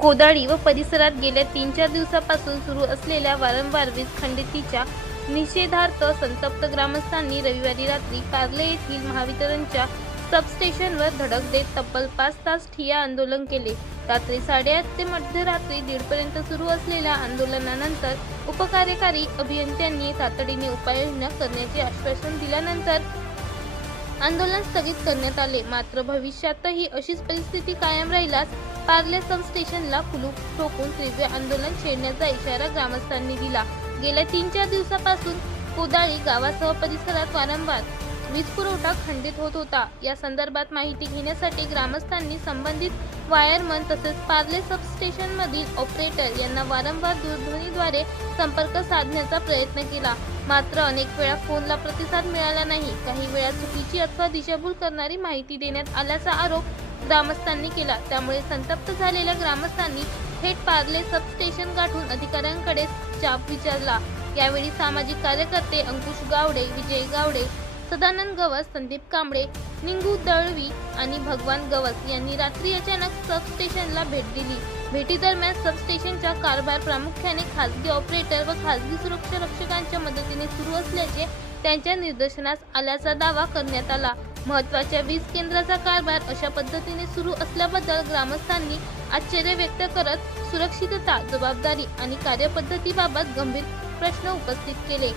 कोदाळी व परिसरात गेल्या 3-4 दिवसापासून सुरू असलेल्या वारंवार वीज खंडितीच्या निषेधार्थ संतप्त ग्रामस्थांनी रविवारी रात्री पार्ले येथील महावितरणच्या सबस्टेशनवर धडक देत तब्बल 5 तास ठिय्या आंदोलन केले। रात्री 8:30 ते मध्यरात्री 1:30 पर्यंत सुरू असलेल्या आंदोलनानंतर उपकार्यकारी अभियंत्यांनी तातडीने उपाययोजना करण्याचे आश्वासन दिल्यानंतर आंदोलन स्थगित करण्यात आले। मात्र भविष्यातही अशीच परिस्थिती कायम राहिल्यास पार्ले सबस्टेशनला कुलूप ठोकून तीव्र आंदोलन छेडण्याचा इशारा ग्रामस्थांनी दिला। गेल्या 3-4 दिवसापासून कोदाळी गावासह परिसरात वारंवार वीज पुरवठा खंडित होत होता। या संदर्भात माहिती घेण्यासाठी ग्रामस्थांनी संबंधित वायरमन तसेच पार्ले सबस्टेशनमधील ऑपरेटर यांना वारंवार दूरध्वनीद्वारे संपर्क साधण्याचा प्रयत्न केला। मात्र अनेक वेळा फोनला प्रतिसाद मिळाला नाही। काही वेळा चुकीची अथवा दिशाभूल करणारी माहिती देण्यात आल्याचा आरोप ग्रामस्थांनी केला। त्यामुळे संतप्त झालेल्या ग्रामस्थांनी थेट पार्ले सबस्टेशन गाठून अधिकाऱ्यांकडे जाब विचारला। यावेळी सामाजिक कार्यकर्ते अंकुश गावडे, विजय गावडे, सदानंद गवस, संदीप कांबळे, निंगू दळवी आणि भगवान गवस यांनी रात्री अचानक सबस्टेशनला भेट दिली। भेटीदरम्यान सबस्टेशनचा कारभार प्रामुख्याने खासगी ऑपरेटर व खासगी सुरक्षा रक्षकांच्या मदतीने सुरू असल्याचे त्यांच्या निदर्शनास आल्याचा दावा करण्यात आला। महत्त्वाच्या वीज केंद्राचा कारभार अशा पद्धतीने सुरू असल्याबद्दल ग्रामस्थांनी आश्चर्य व्यक्त करत सुरक्षितता, जबाबदारी आणि कार्यपद्धतीबाबत गंभीर प्रश्न उपस्थित केले।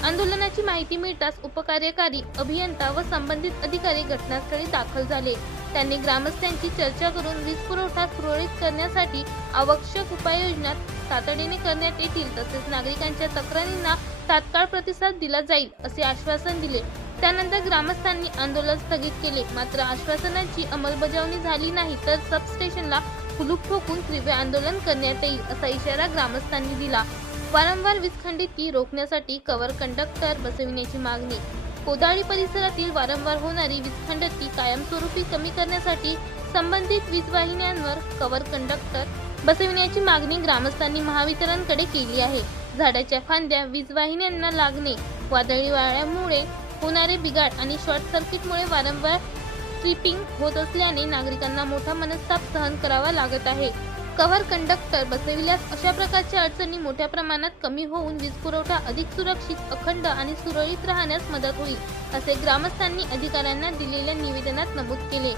आंदोलनाची माहिती मिळताच उपकार्यकारी अभियंता व संबंधित अधिकारी घटनास्थळी दाखल झाले। त्यांनी ग्रामस्थांची चर्चा करून वीज पुरवठा सुरळीत करण्यासाठी आवश्यक उपाययोजना तातडीने करण्यात येतील तसेच नागरिकांच्या तक्रारींना तात्काळ प्रतिसाद दिला जाईल असे आश्वासन दिले। त्यानंतर ग्रामस्थांनी आंदोलन स्थगित केले। मात्र आश्वासनाची अंमलबजावणी झाली नाही तर सबस्टेशनला कुलूप ठोकून तीव्र आंदोलन करण्यात येईल असा इशारा ग्रामस्थांनी दिला। वारंवार वीज खंडिती रोखण्यासाठी कव्हर कंडक्टर बसविण्याची मागणी। कोदाळी परिसरातील वारंवार होणारी वीज खंडिती कायमस्वरूपी कमी करण्यासाठी संबंधित वीज वाहिन्यांवर कव्हर कंडक्टर बसविण्याची मागणी ग्रामस्थांनी महावितरणकडे केली आहे। झाडाच्या फांद्या वीज वाहिन्यांना लागणे, वादळी वाऱ्यामुळे होणारे बिघाड आणि शॉर्ट सर्किटमुळे वारंवार ट्रिपिंग होत असल्याने नागरिकांना मोठा मनस्ताप सहन करावा लागत आहे। कव्हर कंडक्टर बसविल्यास अशा प्रकारच्या अडचणी मोठ्या प्रमाणात कमी होऊन वीज पुरवठा अधिक सुरक्षित, अखंड आणि सुरळीत राहण्यास मदत होईल असे ग्रामस्थांनी अधिकाऱ्यांना दिलेल्या निवेदनात नमूद केले।